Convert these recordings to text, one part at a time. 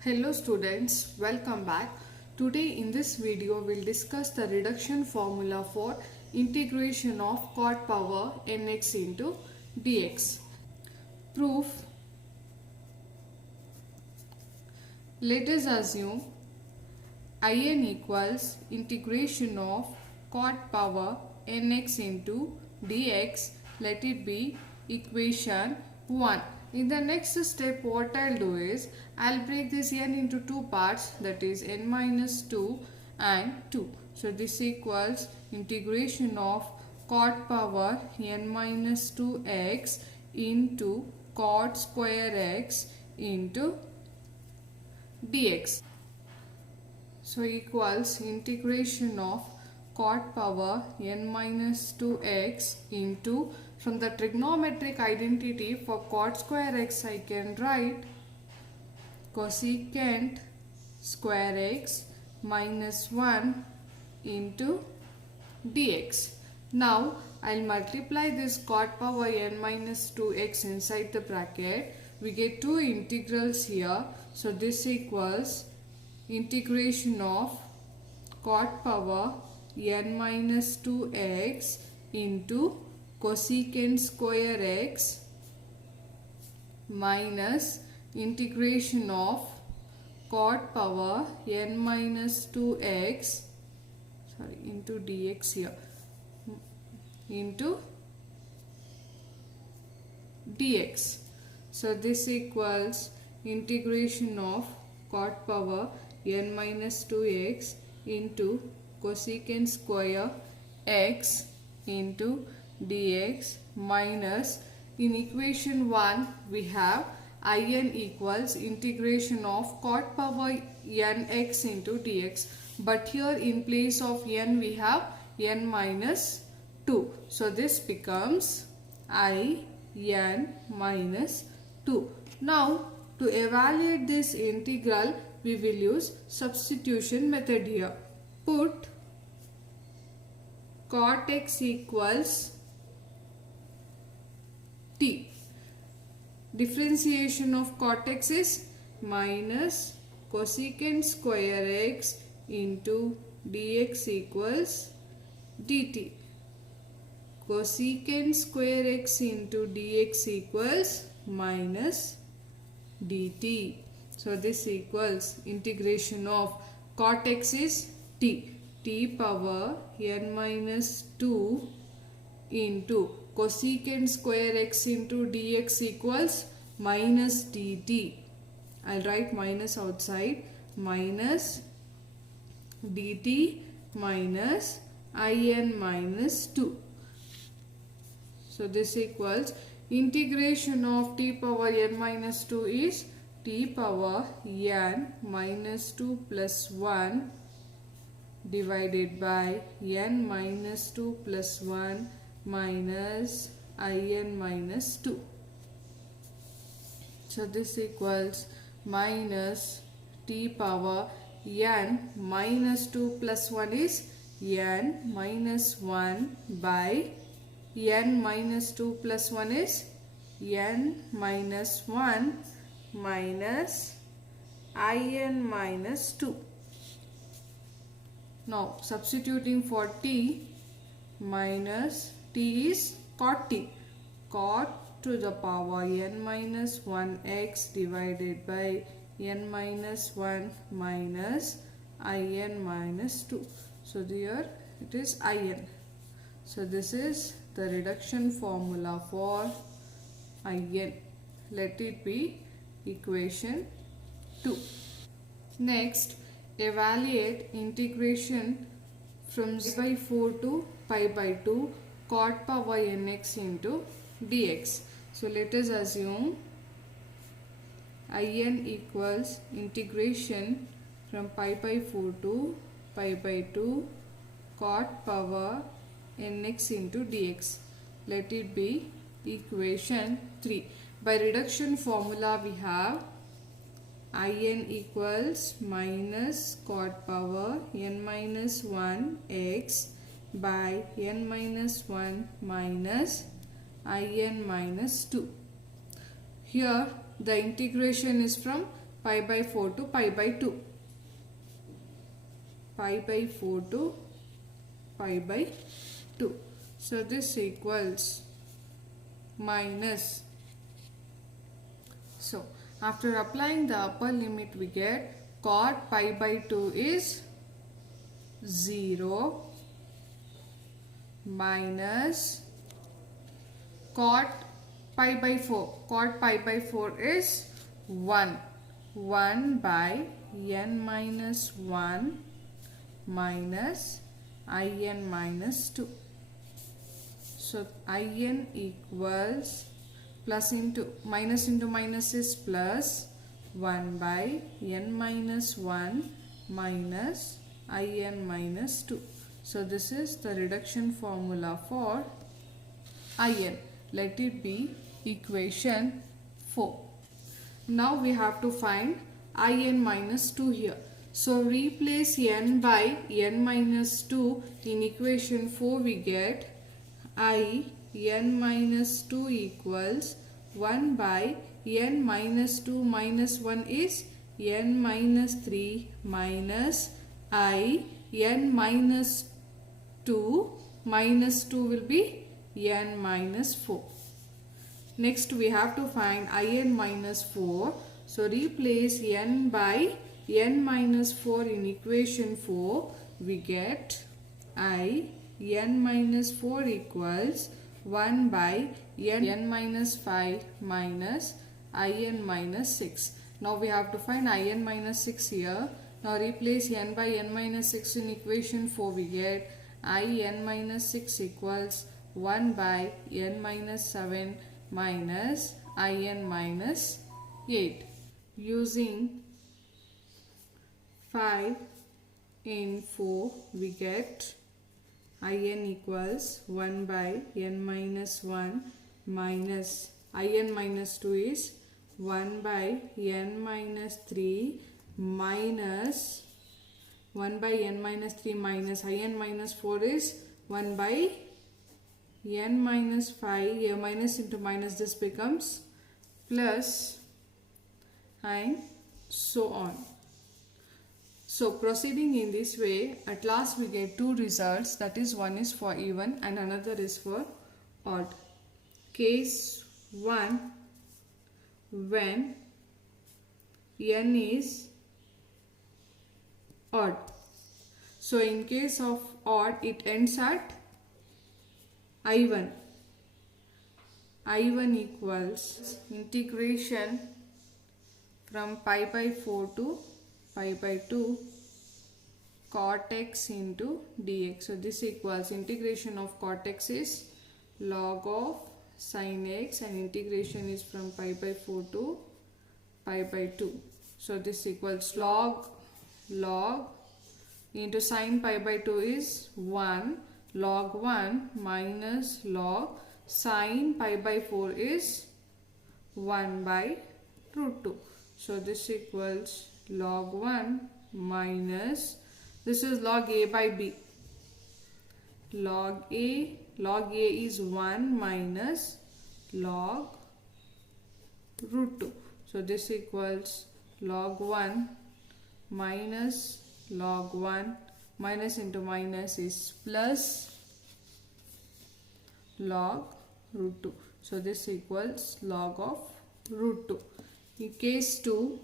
Hello students, welcome back. Today in this video we'll discuss the reduction formula for integration of cot power nx into dx. Proof. Let us assume in equals integration of cot power nx into dx. Let it be equation 1. In the next step, what I'll do is I'll break this n into two parts, that is n minus 2 and 2. So this equals integration of cot power n minus 2x into cot square x into dx. So equals integration of cot power n minus 2x into, from the trigonometric identity for cot square x I can write cosecant square x minus 1 into dx. Now I'll multiply this cot power n minus 2x inside the bracket. We get two integrals here. So this equals integration of cot power n minus 2x into cosecant square x minus integration of cot power n minus 2x into dx here into dx. So this equals integration of cot power n minus 2x into cosecant square x into dx minus, in equation 1 we have in equals integration of cot power nx into dx, but here in place of n we have n minus 2. So this becomes in minus 2. Now to evaluate this integral we will use substitution method here. Put cot x equals t. Differentiation of cot x is minus cosecant square x into dx equals dt. Cosecant square x into dx equals minus dt. So this equals integration of cot x is t. T power n minus 2 into cosecant square x into dx equals minus dt. I'll write minus outside, minus dt minus in minus 2. So this equals integration of t power n minus 2 is t power n minus 2 plus 1 divided by n minus 2 plus 1 minus in minus 2. So this equals minus t power n minus 2 plus 1 is n minus 1 by n minus 2 plus 1 is n minus 1 minus in minus 2. Now substituting for t, minus t is cot t. Cot to the power n minus 1x divided by n minus 1 minus in minus 2. So here it is in. So this is the reduction formula for in. Let it be equation 2. Next, evaluate integration from pi by 4 to pi by 2 cot power nx into dx. So let us assume in equals integration from pi by 4 to pi by 2 cot power nx into dx. Let it be equation 3. By reduction formula we have in equals minus cot power n minus 1 x by n minus 1 minus in minus 2. Here the integration is from pi by 4 to pi by 2. Pi by 4 to pi by 2. So this equals minus. So after applying the upper limit, we get cot pi by 2 is 0 minus cot pi by 4. Cot pi by 4 is 1. 1 by n minus 1 minus in minus 2. So in equals plus into minus is plus 1 by n minus 1 minus in minus 2. So this is the reduction formula for in. Let it be equation 4. Now we have to find in minus 2 here. So replace n by n minus 2 in equation 4. We get in minus 2 equals 1 by n minus 2 minus 1 is n minus 3 minus n minus 2 minus 2 will be n minus 4. Next we have to find in minus 4. So replace n by n minus 4 in equation 4. We get n minus 4 equals 1 by n minus 5 minus in minus 6. Now we have to find in minus 6 here. Now replace n by n minus 6 in equation 4. We get in minus 6 equals 1 by n minus 7 minus in minus 8. Using 5 in 4, we get in equals 1 by n minus 1 minus in minus 2 is 1 by n minus 3 minus 1 by n minus 3 minus in minus 4 is 1 by n minus 5. Here minus into minus, this becomes plus and so on. So proceeding in this way, at last we get two results, that is one is for even and another is for odd. Case 1, when n is odd. So in case of odd, it ends at I1. I1 equals integration from pi by 4 to pi by 2 cot x into dx. So this equals integration of cot x is log of sin x and integration is from pi by 4 to pi by 2. So this equals log into sin pi by 2 is 1, log 1 minus log sin pi by 4 is 1 by root 2. So this equals log 1 minus, this is log a by b. Log a is 1 minus log root 2. So this equals log 1 minus log 1, minus into minus is plus log root 2. So this equals log of root 2. In case 2,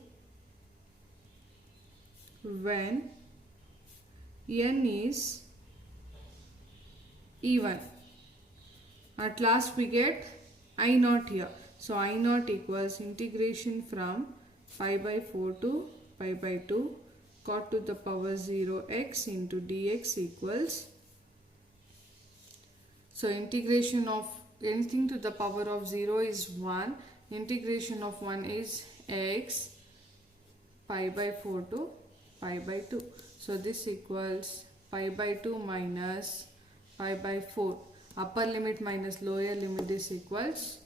when n is even, at last we get I naught here. So I naught equals integration from pi by 4 to pi by 2 cot to the power 0 x into dx equals, so integration of anything to the power of 0 is 1, integration of 1 is x, pi by 4 to pi by 2. So this equals pi by 2 minus pi by 4. Upper limit minus lower limit is equals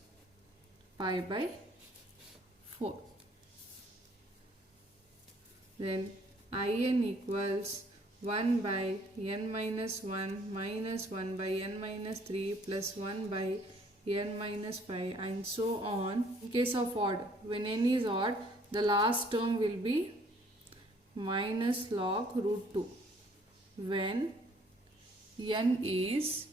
pi by 4. Then in equals 1 by n minus 1 minus 1 by n minus 3 plus 1 by n minus 5 and so on. In case of odd, when n is odd, the last term will be minus log root 2 when n is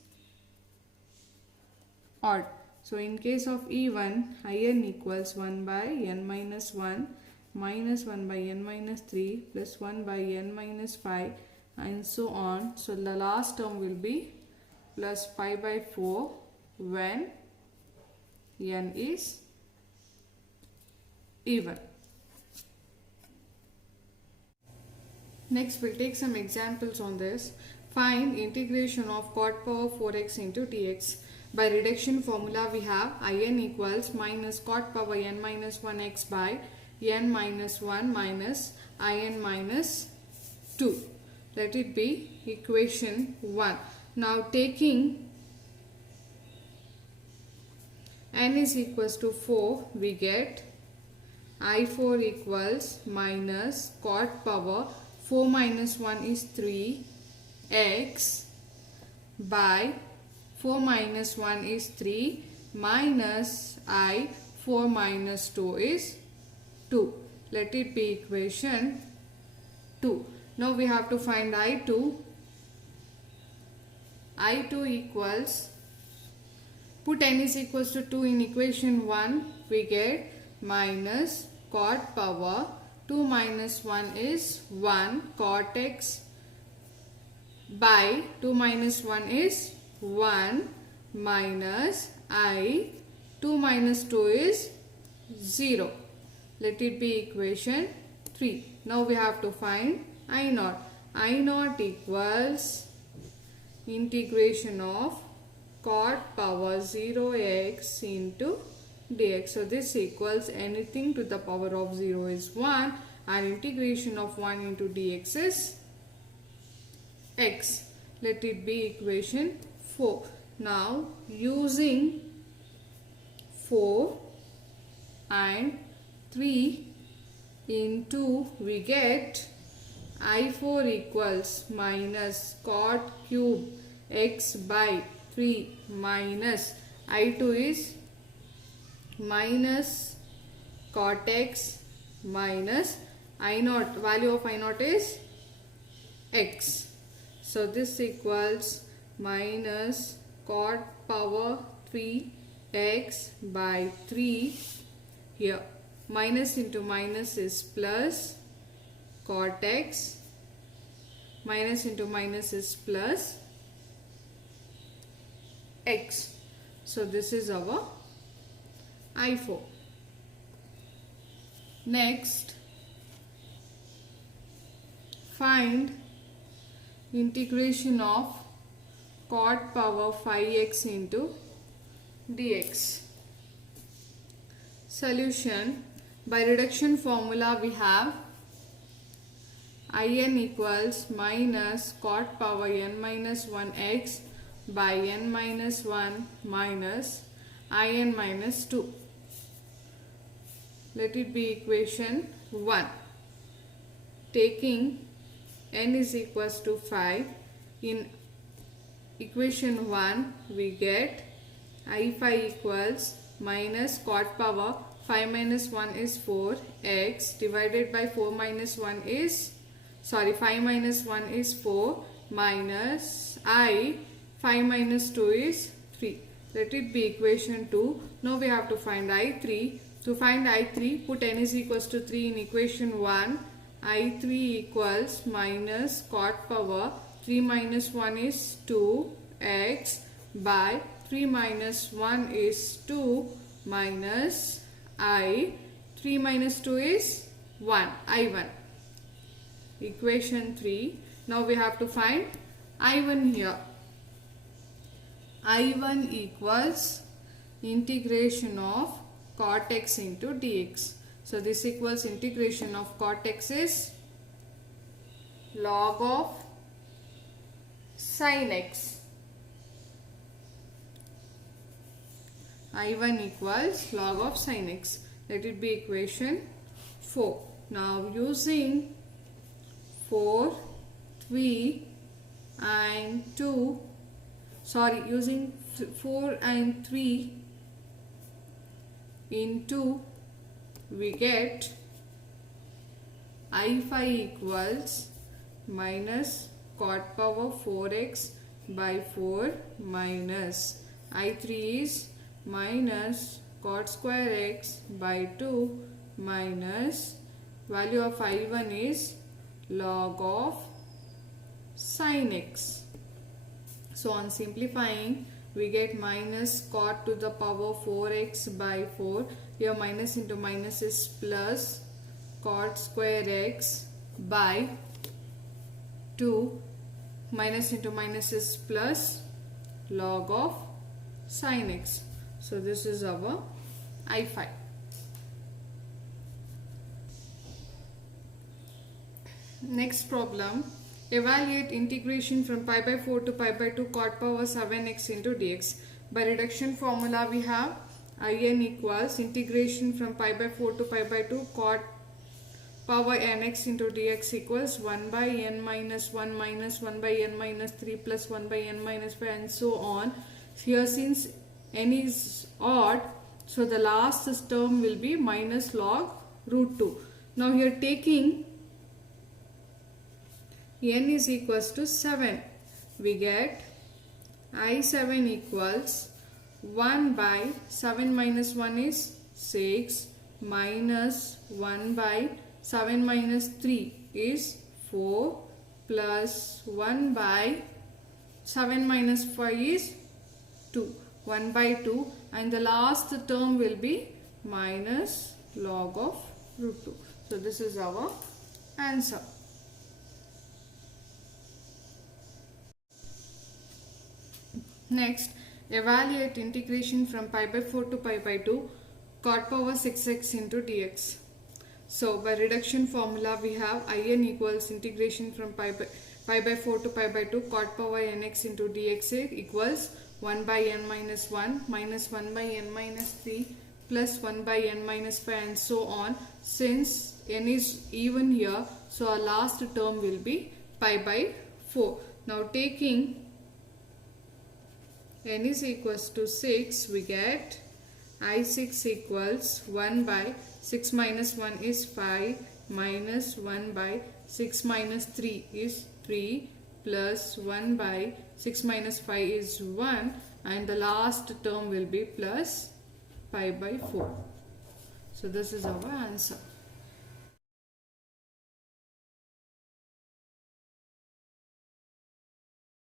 odd. So in case of even, in equals 1 by n minus 1 minus 1 by n minus 3 plus 1 by n minus 5 and so on. So the last term will be plus 5 by 4 when n is even. Next we'll take some examples on this. Find integration of cot power 4x into dx. By reduction formula we have in equals minus cot power n minus 1x by n minus 1 minus in minus 2. Let it be equation 1. Now taking n is equals to 4, we get I4 equals minus cot power 4 minus 1 is 3 x by 4 minus 1 is 3 minus I 4 minus 2 is 2. Let it be equation 2. Now we have to find I2. I2 equals, put n is equals to 2 in equation 1, we get minus cot power 2 minus 1 is 1 cot x by 2 minus 1 is 1 minus I 2 minus 2 is 0. Let it be equation 3. Now we have to find I0. I0 equals integration of cot power 0x into dx. So this equals anything to the power of 0 is 1 and integration of 1 into dx is x. Let it be equation 4. Now using 4 and 3 into, we get I4 equals minus cot cube x by 3 minus I2 is minus cot x minus I0, value of I0 is x. So this equals minus cot power 3 x by 3, here minus into minus is plus cot x, minus into minus is plus x. So this is our I4. Next, find integration of cot power 5x into dx. Solution. By reduction formula we have in equals minus cot power n minus 1x by n minus 1 minus in minus 2. Let it be equation 1. Taking n is equals to 5, in equation 1 we get I5 equals minus cot power 5 minus 1 is 4 x divided by 4 minus 1 is, 5 minus 1 is 4 minus I 5 minus 2 is 3. Let it be equation 2. Now we have to find I3. To find I3, put n is equals to 3 in equation 1. I3 equals minus cot power 3 minus 1 is 2 x by 3 minus 1 is 2 minus I 3 minus 2 is 1, I1. Equation 3. Now we have to find I1 here. I1 equals integration of cot x into dx. So this equals integration of cot x is log of sin x. I1 equals log of sin x. Let it be equation 4. Now using 4, 3 and 2, using 4 and 3 into, we get I5 equals minus cot power 4x by 4 minus I3 is minus cot square x by 2 minus value of I1 is log of sin x. So on simplifying, we get minus cot to the power 4x by 4. Here minus into minus is plus cot square x by 2. Minus into minus is plus log of sin x. So this is our I5. Next problem. Evaluate integration from pi by 4 to pi by 2 cot power 7x into dx. By reduction formula we have in equals integration from pi by 4 to pi by 2 cot power nx into dx equals 1 by n minus 1 minus 1 by n minus 3 plus 1 by n minus 5 and so on. Here since n is odd, so the last term will be minus log root 2. Now here taking n is equals to 7, we get I7 equals 1 by 7 minus 1 is 6 minus 1 by 7 minus 3 is 4 plus 1 by 7 minus 5 is 2. 1 by 2 and the last term will be minus log of root 2. So this is our answer. Next, evaluate integration from pi by 4 to pi by 2 cot power 6x into dx. So by reduction formula we have in equals integration from pi by 4 to pi by 2 cot power nx into dx equals 1 by n minus 1 minus 1 by n minus 3 plus 1 by n minus 5 and so on. Since n is even here, so our last term will be pi by 4. Now taking n is equals to 6, we get I6 equals 1 by 6 minus 1 is 5 minus 1 by 6 minus 3 is 3 plus 1 by 6 minus 5 is 1 and the last term will be plus pi by 4. So this is our answer.